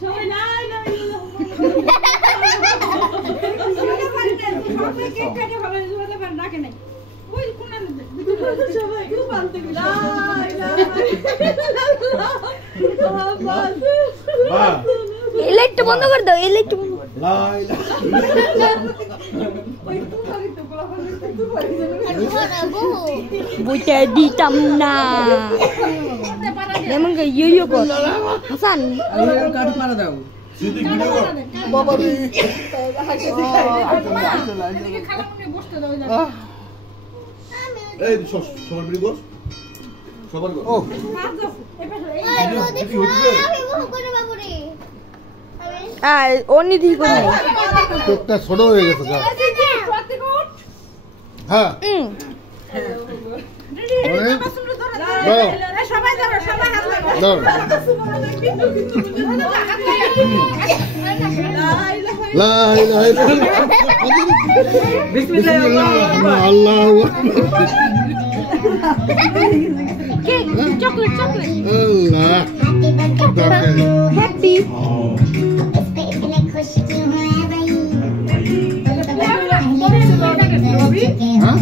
সবাই নাই নাই কেক কাটে ভালো জোরে পার ডাকে নাই ওই কোন সবাই খুব আনতে গেল লাইট বন্ধ করে দাও, এই লাইট বন্ধ। বইটা দিতাম না এমন ইয়ে কর হাসান কাটু পারা দাও বাবা রে এই সবার বিড়ি বস সবার ও অন্য দিকে করে নাই কেকটা ছোট হয়ে গেছে গা হ্যাঁ সবাই ধরো সবাই হাত ধর লা ইলাহা ইল্লাল্লাহ বিসমিল্লাহ আল্লাহু কেক চকলেট আল্লাহ হ্যাপি হ্যাঁ